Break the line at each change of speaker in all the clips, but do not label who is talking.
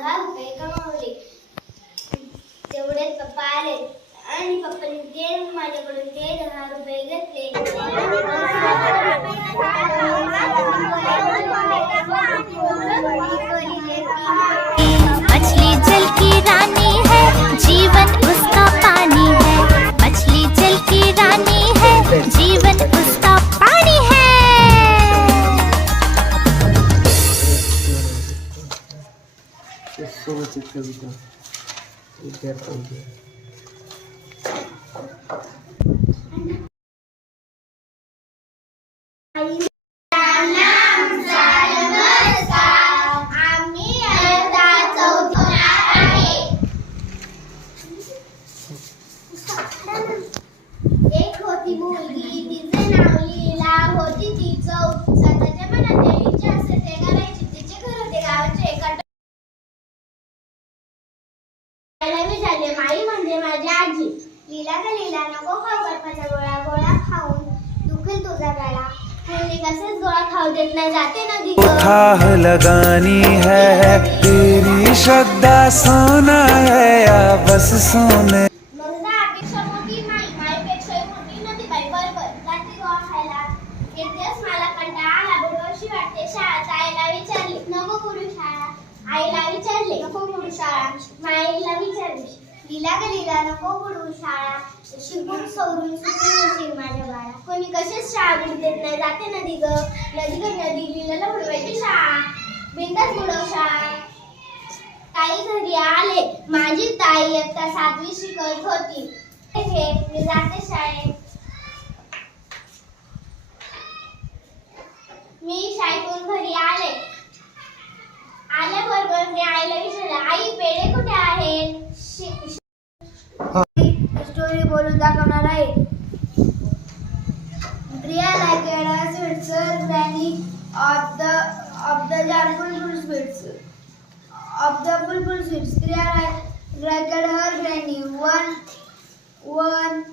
दहा रुपये कमावले तेवढे पप्पा आले आणि पप्पाने ते माझ्याकडून ते दहा रुपये घेतले.
सोबतची कविता विद्यार्थ्यांची
विचारले माई म्हणजे माझी आजी लीला का लीला? नको खाऊ गोळा. गोळा खाऊन दुखेल तुझा गळा मुली कसेच गोळा खाऊ देत नाही. जाते नदी
थाह लगानी है तेरी श्रद्धा सोना है या बस सोने।
मग जा अपेक्षा मोठी माई माईपेक्षा मोठी नदी बाई. बरोबर जाते गोवा खायला. एक दिवस मला कंटाळा आला. बुडवर्षी वाटते. शाळा आईला विचारली. नको गुरु शाळा. आईला विचारले नको गुरु शाळा. माईला विचारली लिला ग लिला नको बुडू शाळा. शिकून सोडून सुटून माझ्या बाळा. कोणी कशीच शाळा बुडू देत नाही? जाते नदी ग. नदी ग नदी लिलाला बुडवायची शाळा. बिंदास बुडव शाळा. ताई घरी आले. माझी ताई आता सातवी शिकत होती. हे मी जाते शाळेत. मी शाळेतून घरी आले आल्याबरोबर मी आईला विचारलं आई पेढे कुठे आहेत स्टोरी बोलून दाखवणार आहे Priya like a sweeter granny of the of the jar bulbul sweets bulbul sweets. Priya ra- ragged her granny. One, one,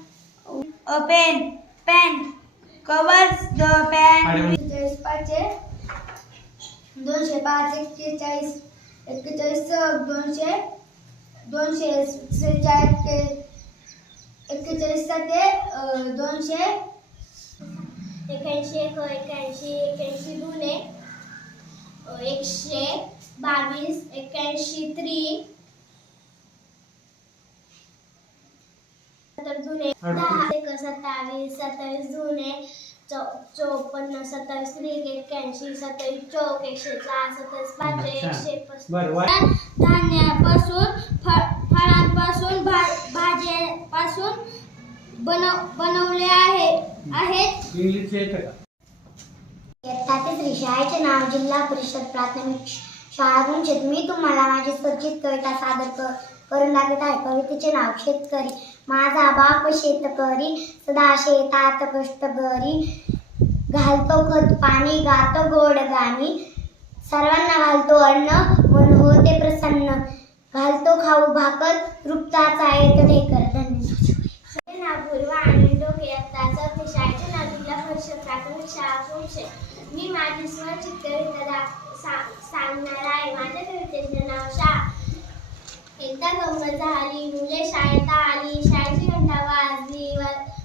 a pen, pen covers the pen. with पाचशे दोनशे पाच एक्केचाळीस एक्केचाळीस दोनशे दोनशे सेहेचाळीस ते एक्केचाळीस ते दोनशे एक्याऐंशी एक एक्याऐंशी एक्याऐंशी दुने एकशे बावीस एक्याऐंशी त्री सत्तर जुने दहा एक सत्तावीस सत्तावीस जुने चौ चौपन्न सत्तावीस त्री एक्याऐंशी सत्तावीस चौक एकशे चार सत्तावीस पाच एकशे पस्तीस. धान्यापासून फळ फळांपासून भा भाज्यापासून बनव बनवले आहे आहेत.
इंग्लिश येतं का?
इयत्ता तिसरी शाळेचे नाव जिल्हा परिषद प्राथमिक शाळा गुंचित मी तुम्हाला माझी स्वचित कविता सादर क- करून लागत आहे. कवितेचे नाव शेतकरी. माझा बाप शेतकरी सदा शेतात कष्टकरी. घालतो खत पाणी गातो गोड गाणी. सर्वांना घालतो अन्न मन होते प्रसन्न. घालतो खाऊ भाकर तृप्ताचा येत ढेकर धन्यवाद पूर्व पूर्वा आणि डोके आता चौथी शाळेचे नाव प्राथमिक शाळा मी माझी स्वचित सा- सांगणार आहे. माझ्या कवितेचे नाव शाळा एकदा गंमत झाली मुले शाळेत आली शाळेची घंटा वाजली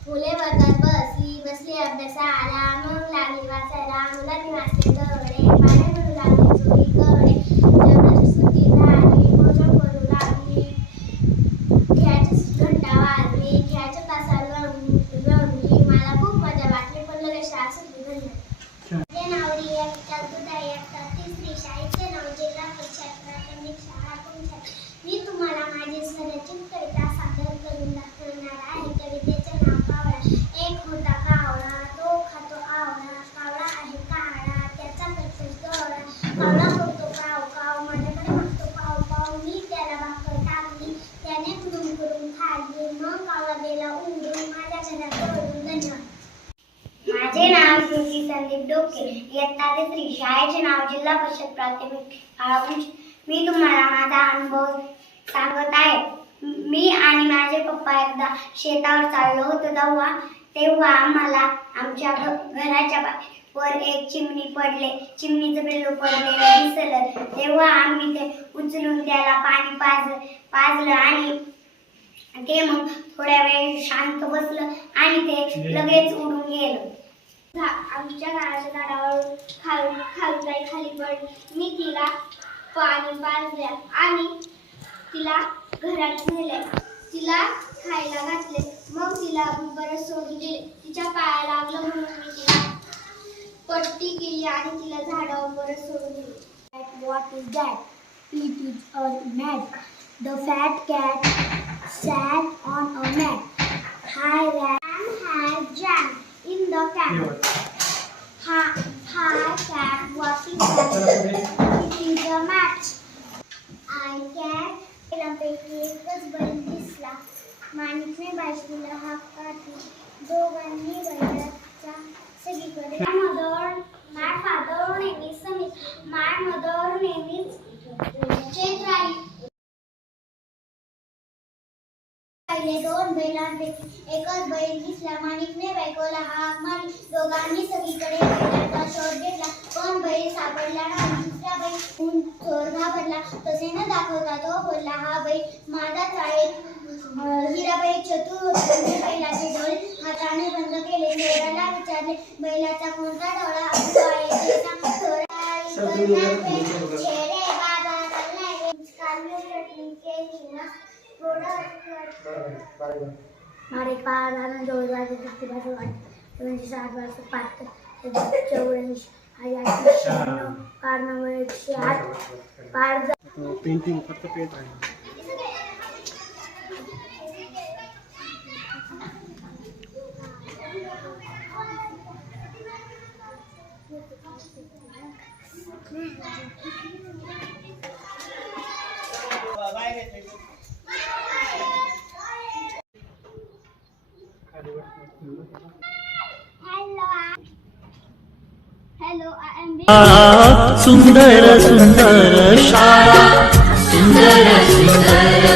मुले वर्गात बसली बसली अभ्यासाला. मग लागली वाचायला. मुलांनी वाचले कवडे पाण्या भरू लागली चोरी कवडे जेवणाची सुट्टी झाली भोजन करू लागली खेळाची घंटा वाजली खेळाच्या तासाला रंग- रंगली मला खूप मजा वाटली पण लगेच शाळा सुटली धन्यवाद माझे नाव रिया चौथी इयत्ता तिसरी शाळेचे नाव जिल्हा परिषद प्राथमिक शाळा पुंछाड मी तुम्हाला माझी स्वरचित कविता सादर करून दाखवणार आहे कवितेचे नाव कावळा एक होता कावळा तो खातो आवळा कावळा आहे काळा त्याचा कच्चच डोळा कावळा करतो काव काव माझ्याकडे मागतो पाव पाव मी त्याला भाकर टाकली त्याने कुडून करून खाल्ली मग कावळा गेला उडून माझ्या घरात ओढून धन्यवाद माझे नाव श्रुती संदीप डोके तिसरी शाळेचे नाव जिल्हा परिषद प्राथमिक शाळा. मी तुम्हाला माझा अनुभव सांगत आहे. मी आणि माझे पप्पा एकदा शेतावर चाललो होतो तेव्हा तेव्हा आम्हाला आमच्या घराच्या
वर एक चिमणी पडले. चिमणीचं पिल्लू पडलेलं दिसलं. तेव्हा आम्ही ते उचलून त्याला पाणी पाज पाजलं आणि ते मग थोड्या वेळ शांत बसलं आणि ते लगेच उडून गेलं.
आमच्या नारळाच्या झाडावर खाल खालून जाई खाली पण मी तिला पाणी पाजल्या आणि तिला घरात नेले तिला खायला घातले. मग तिला बरं सोडून दिले तिच्या पाया लागलं म्हणून मी तिला पट्टी केली आणि तिला झाडावर बरं सोडून दिले.
What is that it is a mat the fat cat sat on a mat hi ram hi jam in the cat. Hi, hi cat, what is that? It is a mat. I cat त्यापैकी एकच बैल दिसला माणिकने बायकोला हाक काढली दोघांनी एकच बैल दिसला माणिकने बायकोला हाक मारली. दोघांनी सगळीकडे बैलाचा शोध घेतला. पण बैल सापडला नाही. दुसरा बैल चोर घाबरला. तसे न दाखवता तो बोलला हा बैल माझाच आहे. हिराबाई चतुर होती. बैलाचे डोळे हाताने बंद केले. चोराला विचारले बैलाचा कोणता डोळा आहे ते सांग. बाबा मारे पार आणि डोळे वाजत दिसते बाजू वाटत म्हणजे सात वाजता पाच चौऱ्याऐंशी पार नंबर एकशे आठ पार
पेंटिंग फक्त पेंट आहे
एम
सुंदर सुंदर शाळा सुंदर सुंदर